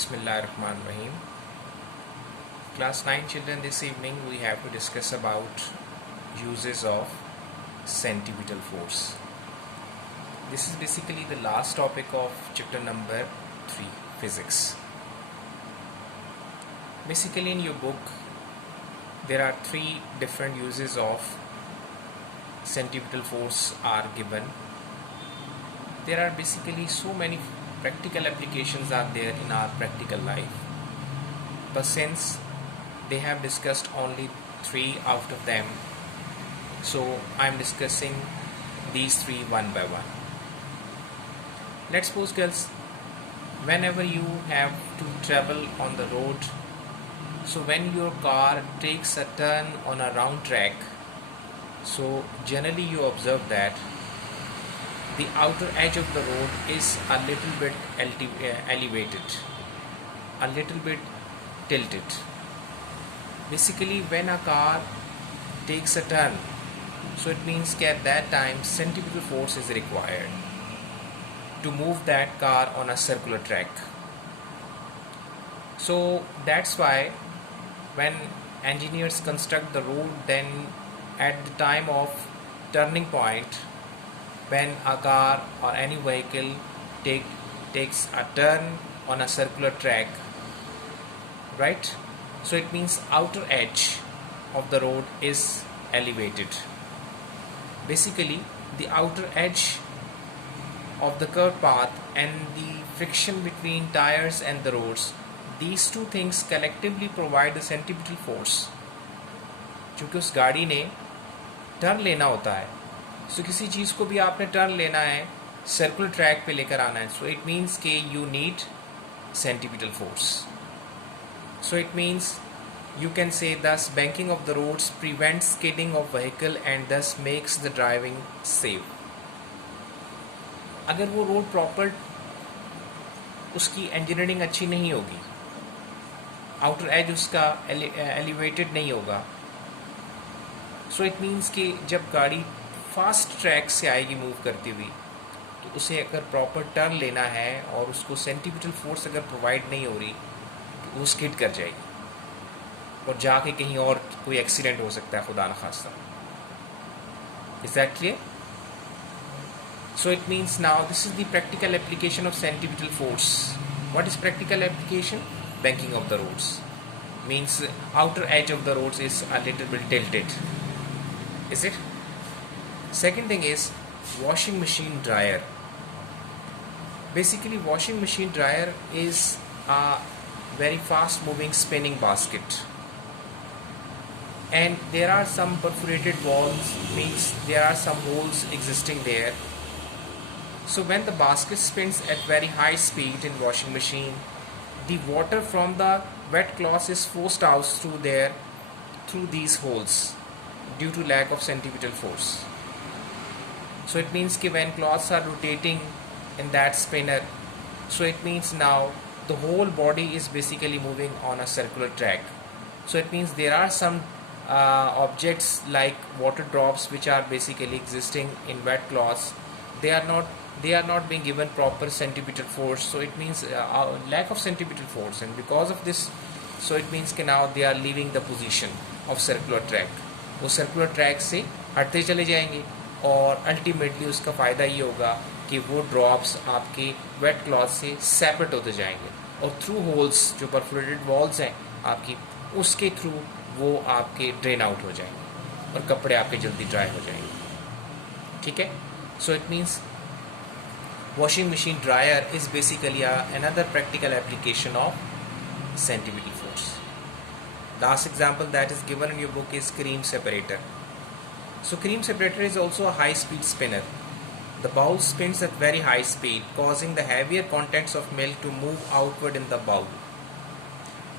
Bismillahirrahmanirrahim. Class 9 children, this evening we have to discuss about uses of centripetal force. This is basically the last topic of chapter number 3, physics. Basically in your book there are 3 different uses of centripetal force are given. There are basically so many practical applications are there in our practical life, but since they have discussed only 3 out of them, so I am discussing these 3 one by one. Let's suppose girls, whenever you have to travel on the road, so when your car takes a turn on a round track, so generally you observe that the outer edge of the road is a little bit elevated, a little bit tilted. Basically when a car takes a turn, so it means that at that time centripetal force is required to move that car on a circular track. So that's why when engineers construct the road, then at the time of turning point, when a car or any vehicle takes a turn on a circular track, right? So it means outer edge of the road is elevated. Basically the outer edge of the curved path and the friction between tires and the roads, these two things collectively provide the centripetal force. क्योंकि उस गाड़ी ने turn लेना होता है, सो किसी चीज़ को भी आपने टर्न लेना है, सर्कुलर ट्रैक पे लेकर आना है, सो इट मीन्स कि you need centripetal force. So it means you can say thus banking of the roads prevents skidding of vehicle and thus makes the driving safe. अगर वो road proper उसकी engineering अच्छी नहीं होगी, outer as उसका elevated नहीं होगा, so it means कि जब गाड़ी फास्ट ट्रैक से आएगी मूव करती हुई, तो उसे अगर प्रॉपर टर्न लेना है और उसको सेंट्रीपिटल फोर्स अगर प्रोवाइड नहीं हो रही, तो वो स्किड कर जाएगी और जाके कहीं और कोई एक्सीडेंट हो सकता है, खुदा न खास्ता. Is that clear? So it means now this is the practical application of centripetal force. What is practical application? Banking of the roads. Means outer edge of the roads is a little bit tilted. Is it? Second thing is washing machine dryer. Basically washing machine dryer is a very fast moving spinning basket. And there are some perforated walls, means there are some holes existing there. So when the basket spins at very high speed in washing machine, the water from the wet cloth is forced out through these holes due to lack of centripetal force. So it means that when cloths are rotating in that spinner, so it means now the whole body is basically moving on a circular track. So it means there are some objects like water drops which are basically existing in wet cloths. They are not being given proper centripetal force, so it means lack of centripetal force, and because of this, so it means कि now they are leaving the position of circular track. वो circular track से हटते चले जाएंगे और ultimately उसका फ़ायदा ये होगा कि वो drops आपके wet cloth से separate होते जाएंगे और through holes जो perforated walls हैं आपकी, उसके through वो आपके drain out हो जाएंगे और कपड़े आपके जल्दी dry हो जाएंगे. ठीक है? So it means washing machine dryer is basically another practical application of centripetal force. Last example that is given in your book is cream separator. So cream separator is also a high speed spinner. The bowl spins at very high speed, causing the heavier contents of milk to move outward in the bowl.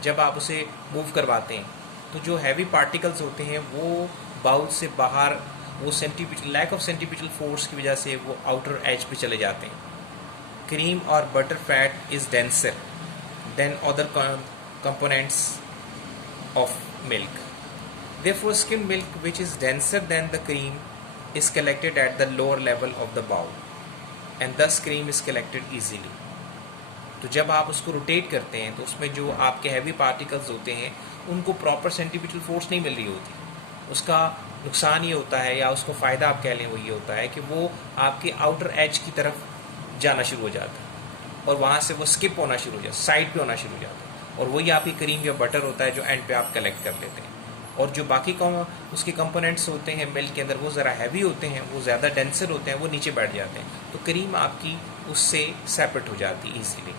जब आप उसे move करवाते हैं तो जो heavy particles होते हैं वो बाउल से बाहर, वो centripetal lack of centripetal force की वजह से वो आउटर एज पे चले जाते हैं. क्रीम और butter fat is denser then other components of milk. Therefore skim milk which is denser than the cream is collected at the lower level of the bowl and thus cream is collected easily. तो जब आप उसको rotate करते हैं तो उसमें जो आपके हैवी पार्टिकल्स होते हैं उनको प्रॉपर सेंटीपिटल फोर्स नहीं मिल रही होती। उसका नुकसान ये होता है, या उसको फ़ायदा आप कह लें, वो ये होता है कि वो आपके आउटर एज की तरफ जाना शुरू हो जाता है और वहाँ से वो स्किप होना शुरू हो जाता है, साइड पे होना शुरू हो जाता है, और वही आपकी क्रीम या बटर होता है जो एंड पे आप कलेक्ट कर लेते हैं। और जो बाकी उसके कंपोनेंट्स होते हैं मिल्क के अंदर, वो ज़रा हैवी होते हैं, वो ज़्यादा डेंसर होते हैं, वो नीचे बैठ जाते हैं, तो क्रीम आपकी उससे सेपरेट हो जाती है ईजीली।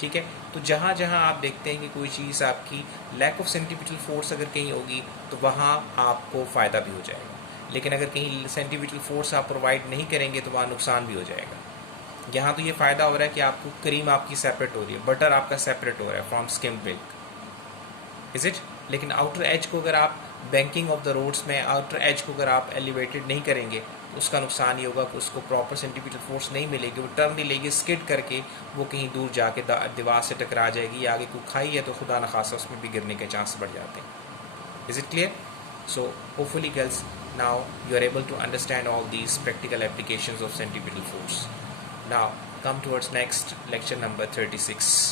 ठीक है, तो जहाँ जहाँ आप देखते हैं कि कोई चीज़ आपकी लैक ऑफ सेंटीपिटल फोर्स अगर कहीं होगी तो वहाँ आपको फ़ायदा भी हो जाएगा, लेकिन अगर कहीं सेंटीपिटल फोर्स आप प्रोवाइड नहीं करेंगे तो वहाँ नुकसान भी हो जाएगा। यहाँ तो ये फ़ायदा हो रहा है कि आपको क्रीम आपकी सेपरेट हो रही है, बटर आपका सेपरेट हो रहा है from skimmed milk, is it. लेकिन आउटर एज को अगर आप बैंकिंग ऑफ द रोड्स में आउटर एज को अगर आप एलिवेटेड नहीं करेंगे तो उसका नुकसान ये होगा कि उसको प्रॉपर सेंटीपिटल फोर्स नहीं मिलेगी, वो टर्न नहीं लेगी, स्किड करके वो कहीं दूर जाके दीवार से टकरा जाएगी, या आगे कोई खाई है तो खुदा न खासा उसमें भी गिरने के चांस बढ़ जाते हैं। Is it clear? So hopefully girls, now you are able to understand all these practical applications of centripetal force. Now come towards next lecture number 36.